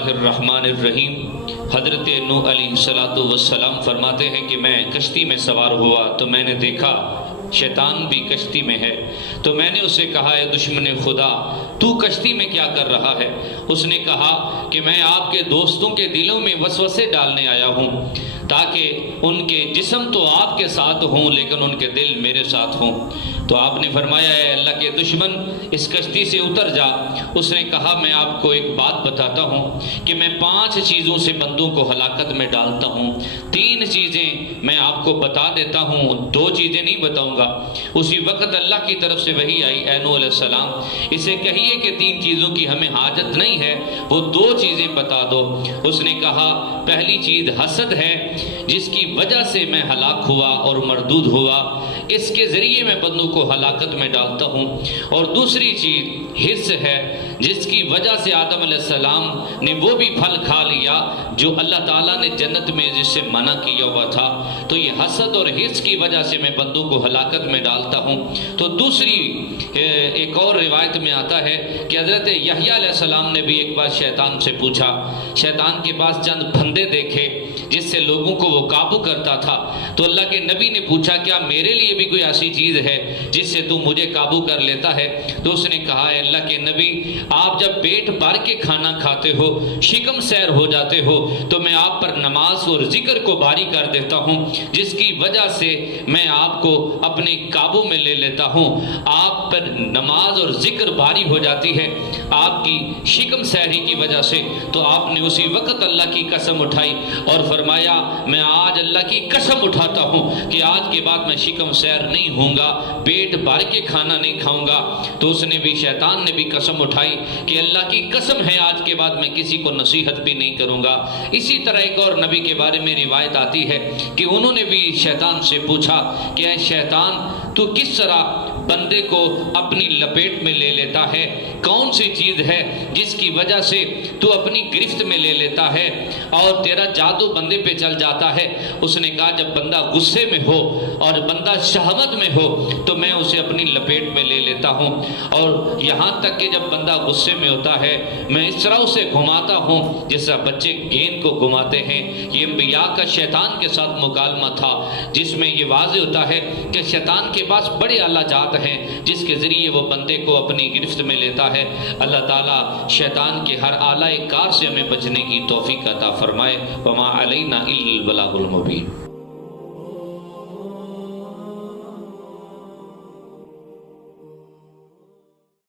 اللہ الرحمن الرحیم۔ حضرت نوح علیہ السلام فرماتے ہیں کہ میں کشتی میں سوار ہوا تو میں نے دیکھا شیطان بھی کشتی میں ہے، تو میں نے اسے کہا اے دشمن خدا تو کشتی میں کیا کر رہا ہے؟ اس نے کہا کہ میں آپ کے دوستوں کے دلوں میں وسوسے ڈالنے آیا ہوں تاکہ ان کے جسم تو آپ کے ساتھ ہوں لیکن ان کے دل میرے ساتھ ہوں۔ تو آپ نے فرمایا اے اللہ کے دشمن اس کشتی سے اتر جا۔ اس نے کہا میں آپ کو ایک بات بتاتا ہوں کہ میں 5 چیزوں سے بندوں کو ہلاکت میں ڈالتا ہوں، 3 چیزیں میں آپ کو بتا دیتا ہوں، 2 چیزیں نہیں بتاؤں گا۔ اسی وقت اللہ کی طرف سے وحی آئی اے نوح علیہ السلام اسے کہیے کہ 3 چیزوں کی ہمیں حاجت نہیں ہے، وہ 2 چیزیں بتا دو۔ اس نے کہا پہلی چیز حسد ہے جس کی وجہ سے میں ہلاک ہوا اور مردود ہوا، اس کے ذریعے میں بندوں کو ہلاکت میں ڈالتا ہوں۔ اور دوسری چیز حرص ہے جس کی وجہ سے آدم علیہ السلام نے وہ بھی پھل کھا لیا جو اللہ تعالیٰ نے جنت میں جس سے منع کیا ہوا تھا۔ تو یہ حسد اور حرص کی وجہ سے میں بندوں کو ہلاکت میں ڈالتا ہوں۔ تو دوسری ایک اور روایت میں آتا ہے کہ حضرت یحییٰ علیہ السلام نے بھی ایک بار شیطان سے پوچھا، شیطان کے پاس چند پھندے دیکھے جس سے لوگوں کو وہ قابو کرتا تھا، تو اللہ کے نبی نے پوچھا کیا میرے لیے بھی کوئی ایسی چیز ہے جس سے تو مجھے قابو کر لیتا ہے؟ تو اس نے کہا اے اللہ کے نبی آپ جب پیٹ بھر کے کھانا کھاتے ہو، شکم سیر ہو جاتے ہو، تو میں آپ پر نماز اور ذکر کو بھاری کر دیتا ہوں جس کی وجہ سے میں آپ کو اپنے قابو میں لے لیتا ہوں۔ آپ پر نماز اور ذکر بھاری ہو جاتی ہے آپ کی شکم سیری کی وجہ سے، تو آپ نے اسی وقت اللہ کی قسم اٹھائی اور فرمایا میں آج اللہ کی قسم اٹھاتا ہوں کہ آج کے بعد میں شکم سیر نہیں ہوں گا، پیٹ بھر کے کھانا نہیں کھاؤں گا۔ تو اس نے بھی شیطان نے بھی قسم اٹھائی کہ اللہ کی قسم ہے آج کے بعد میں کسی کو نصیحت بھی نہیں کروں گا۔ اسی طرح ایک اور نبی کے بارے میں روایت آتی ہے کہ انہوں نے بھی شیطان سے پوچھا کہ اے شیطان تو کس طرح بندے کو اپنی لپیٹ میں لے لیتا ہے؟ کون سی چیز ہے جس کی وجہ سے تو اپنی گرفت میں لے لیتا ہے اور تیرا جادو بندے پہ چل جاتا ہے؟ اس نے کہا جب بندہ غصے میں ہو اور بندہ شہوت میں ہو تو میں اسے اپنی لپیٹ میں لے لیتا ہوں، اور یہاں تک کہ جب بندہ غصے میں ہوتا ہے میں اس طرح اسے گھماتا ہوں جیسا بچے گیند کو گھماتے ہیں۔ یہ انبیاء کا شیطان کے ساتھ مکالمہ تھا جس میں یہ واضح ہوتا ہے کہ شیطان کے پاس بڑے اعلیٰ جات ہیں جس کے ذریعے وہ بندے کو اپنی گرفت میں لیتا ہے۔ اللہ تعالیٰ شیطان کے ہر اعلیٰ کار سے ہمیں بچنے کی توفیق عطا فرمائے۔ وما علینا الا البلاغ المبین۔